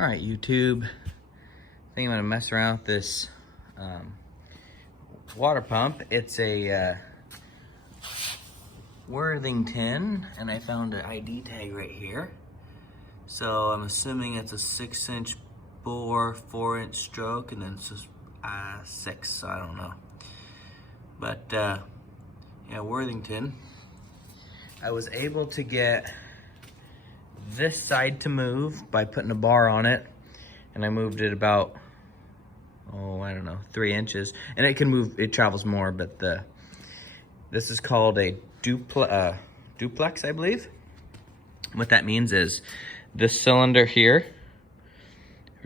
All right, YouTube. I think I'm gonna mess around with this water pump. It's a Worthington, and I found an ID tag right here. So I'm assuming it's a 6-inch bore, 4-inch stroke, and then it's just 6, so I don't know. But yeah, Worthington. I was able to get this side to move by putting a bar on it, and I moved it about, I don't know, 3 inches. And it can move, it travels more, but this is called a duplex, I believe. What that means is this cylinder here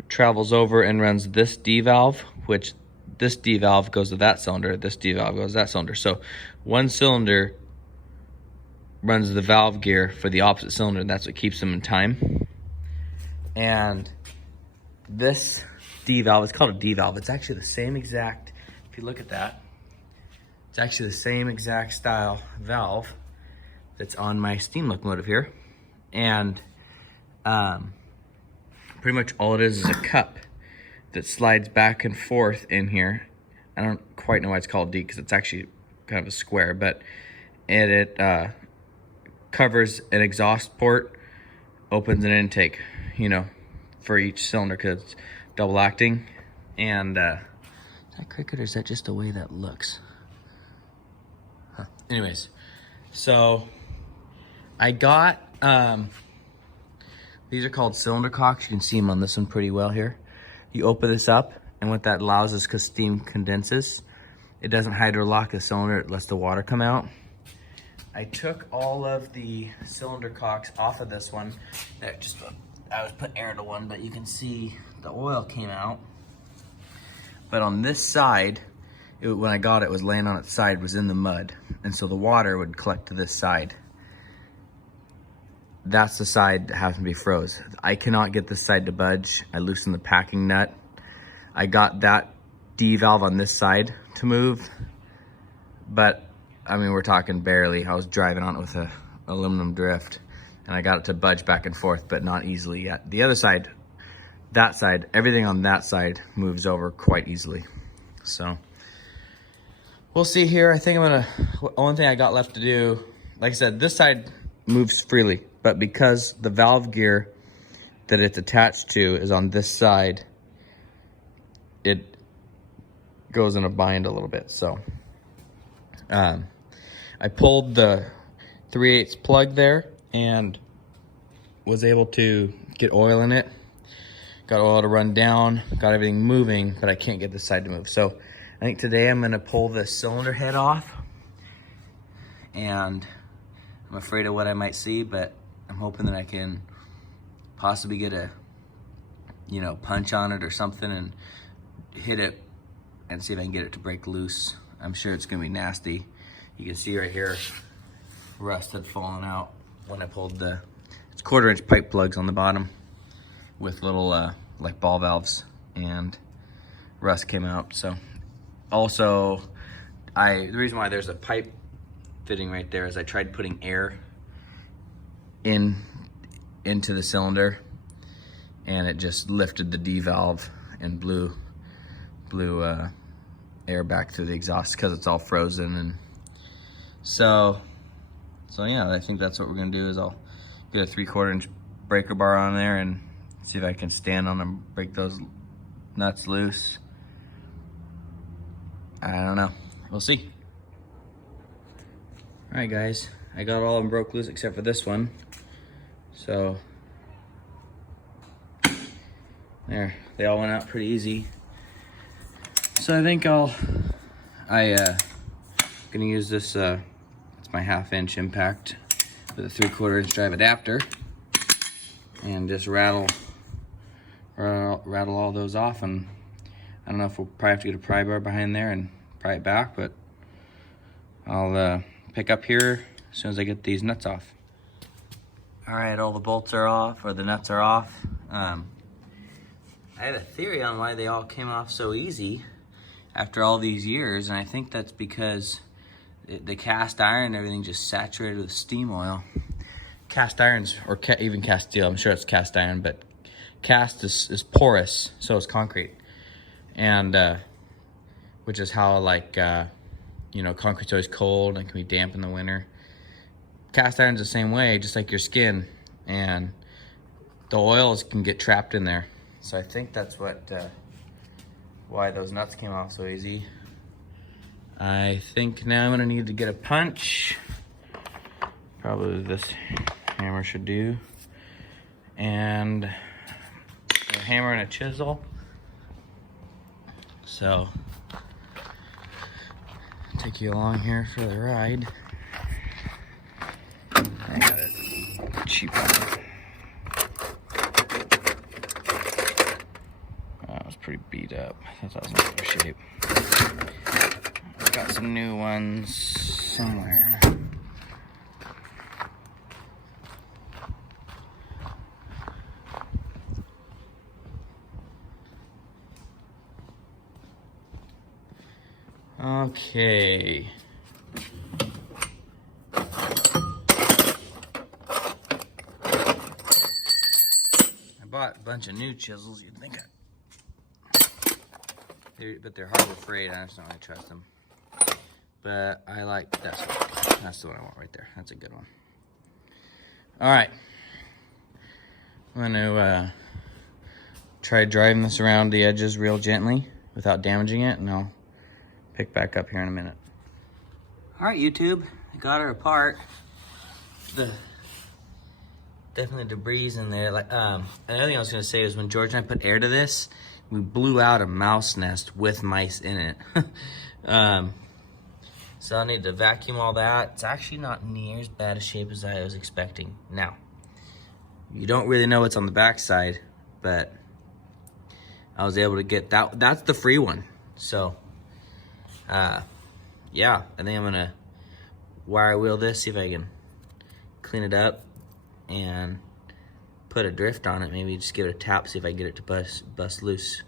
travels over and runs this D valve, which this D valve goes to that cylinder, this D valve goes to that cylinder. So one cylinder runs the valve gear for the opposite cylinder, and that's what keeps them in time. And this D valve, it's called a D valve. It's actually the same exact, if you look at that, it's actually the same exact style valve that's on my steam locomotive here. And pretty much all it is a cup that slides back and forth in here. I don't quite know why it's called D, because it's actually kind of a square, but it covers an exhaust port, opens an intake, you know, for each cylinder, because it's double acting. And is that cricket, or is that just the way that looks? Huh. Anyways, so I got these are called cylinder cocks. You can see them on this one pretty well here. You open this up, and what that allows is, because steam condenses, it doesn't hydrolock the cylinder, it lets the water come out. I took all of the cylinder cocks off of this one. I was putting air into one, but you can see the oil came out. But on this side, when I got it, was laying on its side, was in the mud. And so the water would collect to this side. That's the side that has to be froze. I cannot get this side to budge. I loosened the packing nut. I got that D valve on this side to move, but I mean, we're talking barely. I was driving on it with a aluminum drift, and I got it to budge back and forth, but not easily yet. The other side, that side, everything on that side moves over quite easily. So we'll see here. I think only thing I got left to do, like I said, this side moves freely, but because the valve gear that it's attached to is on this side, it goes in a bind a little bit. So I pulled the 3/8 plug there and was able to get oil in it. Got oil to run down, got everything moving, but I can't get this side to move. So I think today I'm gonna pull the cylinder head off, and I'm afraid of what I might see, but I'm hoping that I can possibly get a, punch on it or something and hit it and see if I can get it to break loose. I'm sure it's gonna be nasty. You can see right here, rust had fallen out when I pulled it's 1/4-inch pipe plugs on the bottom with little like ball valves, and rust came out. So also, the reason why there's a pipe fitting right there is I tried putting air into the cylinder, and it just lifted the D valve and blew air back through the exhaust, because it's all frozen. And so yeah, I think that's what we're gonna do, is I'll get a 3/4-inch breaker bar on there and see if I can stand on them, break those nuts loose. I don't know, we'll see. All right, guys, I got all of them broke loose except for this one. So there, they all went out pretty easy. So I think I'm gonna use this, it's my 1/2-inch impact with a 3/4-inch drive adapter, and just rattle all those off. And I don't know if we'll probably have to get a pry bar behind there and pry it back, but I'll pick up here as soon as I get these nuts off. All right, all the bolts are off, or the nuts are off. I had a theory on why they all came off so easy after all these years, and I think that's because the cast iron and everything just saturated with steam oil. Cast irons, or even cast steel, I'm sure it's cast iron, but cast is porous, so is concrete. And which is how, like, you know, concrete's always cold and can be damp in the winter. Cast iron's the same way, just like your skin, and the oils can get trapped in there. So I think that's what why those nuts came off so easy. I think now I'm gonna need to get a punch. Probably this hammer should do. And a hammer and a chisel. So, take you along here for the ride. I got a cheap one. That was pretty beat up. I thought that was in better shape. I've got some new ones somewhere. Okay. I bought a bunch of new chisels. You'd think but they're hard with freight. I just don't really trust them. But I like this one. That's the one I want right there. That's a good one. All right. I'm gonna try driving this around the edges real gently without damaging it, and I'll pick back up here in a minute. All right, YouTube, I got her apart. Definitely debris in there. Like, another thing I was gonna say is when George and I put air to this, we blew out a mouse nest with mice in it. So I need to vacuum all that. It's actually not near as bad a shape as I was expecting. Now, you don't really know what's on the backside, but I was able to get that. That's the free one. So, yeah, I think I'm gonna wire wheel this, see if I can clean it up and put a drift on it. Maybe just give it a tap, see if I can get it to bust loose.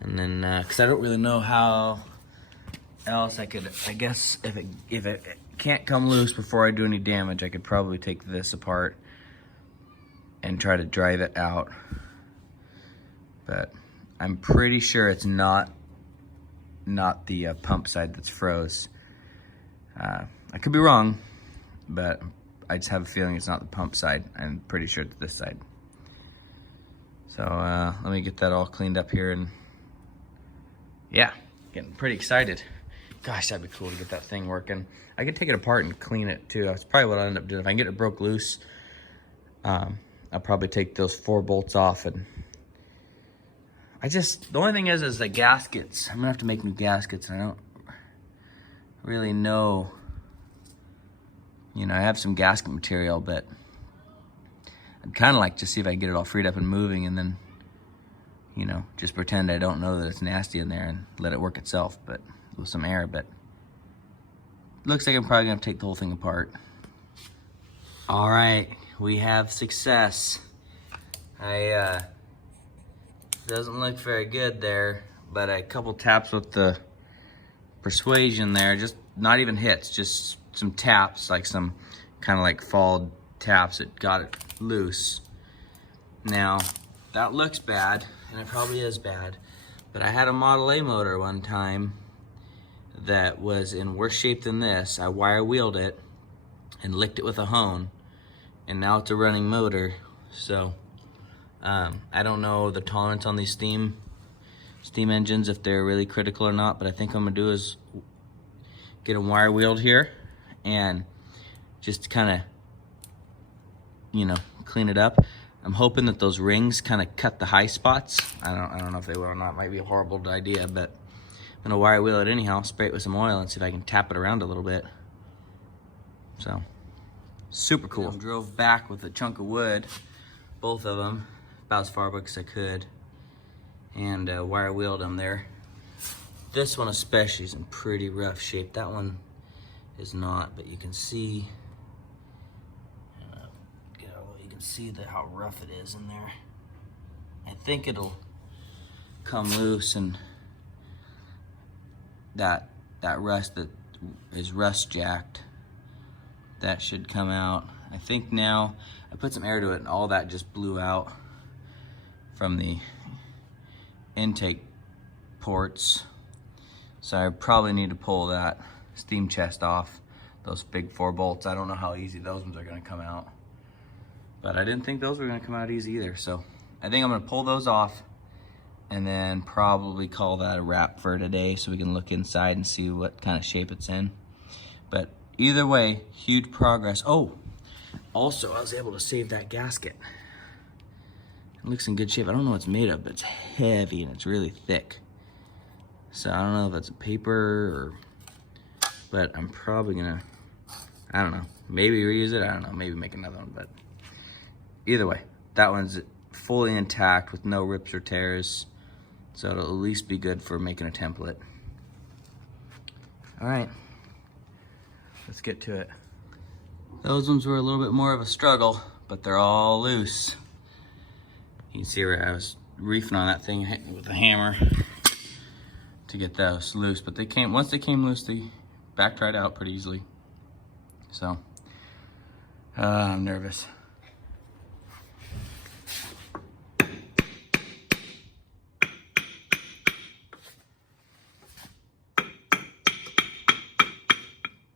And then, cause I don't really know how else I could, I guess if it can't come loose before I do any damage, I could probably take this apart and try to drive it out. But I'm pretty sure it's not the pump side that's froze. I could be wrong, but I just have a feeling it's not the pump side. I'm pretty sure it's this side. So let me get that all cleaned up here, and yeah, getting pretty excited. Gosh, that'd be cool to get that thing working. I could take it apart and clean it too. That's probably what I'll end up doing. If I can get it broke loose, I'll probably take those 4 bolts off. And the only thing is the gaskets. I'm gonna have to make new gaskets, and I don't really know. You know, I have some gasket material, but I'd kind of like to see if I can get it all freed up and moving, and then, you know, just pretend I don't know that it's nasty in there and let it work itself, but with some air. But looks like I'm probably gonna take the whole thing apart. All right, we have success. Doesn't look very good there, but a couple taps with the persuasion there, just not even hits, just some taps, like some kind of like fall taps that got it loose. Now, that looks bad, and it probably is bad, but I had a Model A motor one time that was in worse shape than this. I wire wheeled it and licked it with a hone, and now it's a running motor. So I don't know the tolerance on these steam engines, if they're really critical or not, but I think what I'm gonna do is get them wire wheeled here and just kind of, you know, clean it up. I'm hoping that those rings kind of cut the high spots. I don't know if they will or not. It might be a horrible idea, but I'm gonna wire wheel it anyhow, spray it with some oil, and see if I can tap it around a little bit. So, super cool. I drove back with a chunk of wood, both of them, about as far back as I could, and wire wheeled them there. This one especially is in pretty rough shape. That one is not, but you can see, you can see how rough it is in there. I think it'll come loose, and that rust that is rust jacked, that should come out. I think now I put some air to it and all that just blew out from the intake ports. So I probably need to pull that steam chest off, those big 4 bolts. I don't know how easy those ones are gonna come out, but I didn't think those were gonna come out easy either. So I think I'm gonna pull those off and then probably call that a wrap for today so we can look inside and see what kind of shape it's in. But either way, huge progress. Oh, also I was able to save that gasket. It looks in good shape. I don't know what it's made of, but it's heavy and it's really thick. So I don't know if it's a paper or, but I'm probably gonna, I don't know, maybe reuse it, I don't know, maybe make another one, but either way, that one's fully intact with no rips or tears. So it'll at least be good for making a template. All right, let's get to it. Those ones were a little bit more of a struggle, but they're all loose. You can see where I was reefing on that thing with a hammer to get those loose, but they came, once they came loose, they backed right out pretty easily. So, I'm nervous.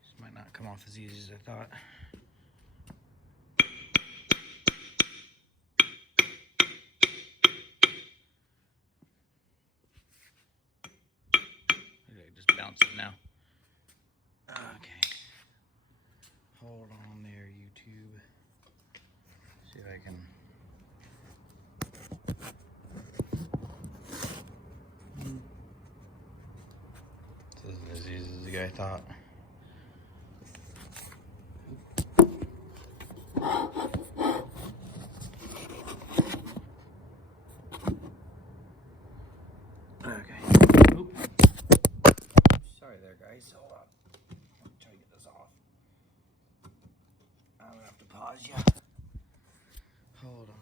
This might not come off as easy as I thought. Bounce it now. Okay. Hold on there, YouTube. See if I can. This isn't as easy as the guy thought. Okay. Oop. Sorry there, guys. Hold on. Let me try to get this off. I'm gonna have to pause you. Hold on.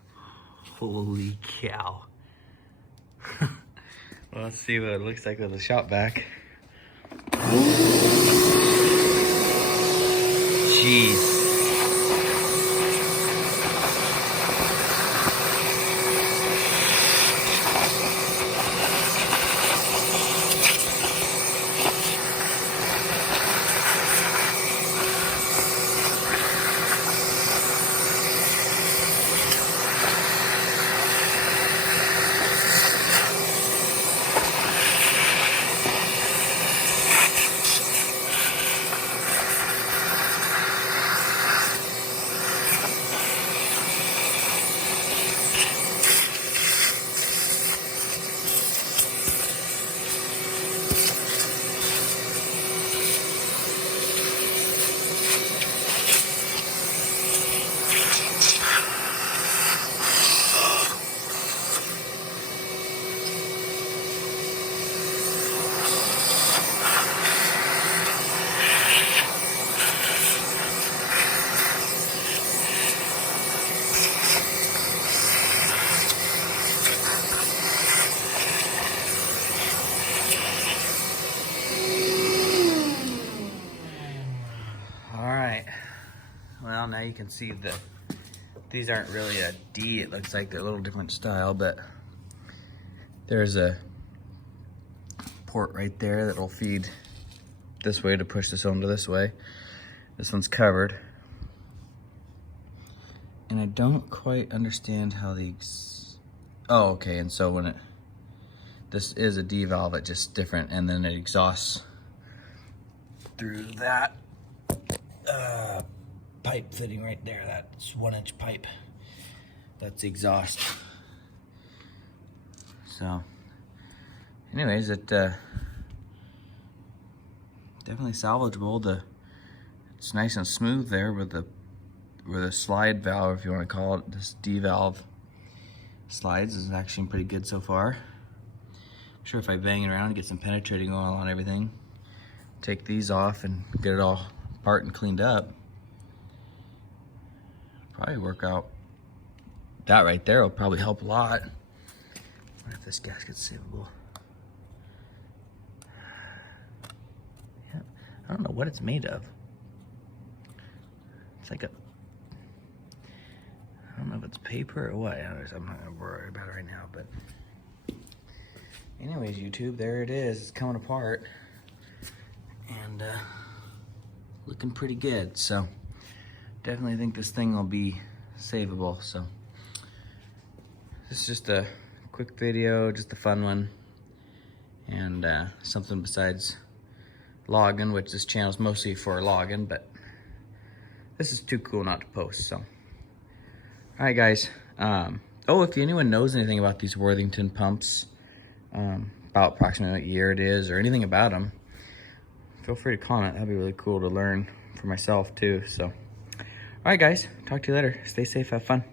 Holy cow. Well, let's see what it looks like with the shop vac. Jeez. Well, now you can see that these aren't really a D. It looks like they're a little different style, but there's a port right there that'll feed this way to push the cylinder this way. This one's covered. And I don't quite understand how oh, okay, and so when this is a D valve, it's just different, and then it exhausts through that pipe fitting right there. That's 1-inch pipe. That's exhaust. So, anyways, it definitely salvageable. It's nice and smooth there with the slide valve, if you want to call it. This D valve slides is actually pretty good so far. I'm sure if I bang it around and get some penetrating oil on everything, take these off and get it all apart and cleaned up, probably work out. That right there will probably help a lot. What if this gasket's savable? Yeah, I don't know what it's made of. It's like a, don't know if it's paper or what. I'm not gonna worry about it right now, but anyways, YouTube, there it is. It's coming apart and looking pretty good. So definitely think this thing will be savable. So this is just a quick video, just a fun one, and something besides logging, which this channel is mostly for logging, but this is too cool not to post. So all right, guys. Oh, if anyone knows anything about these Worthington pumps, about approximately what year it is or anything about them, feel free to comment. That'd be really cool to learn for myself too. So all right, guys, talk to you later. Stay safe, have fun.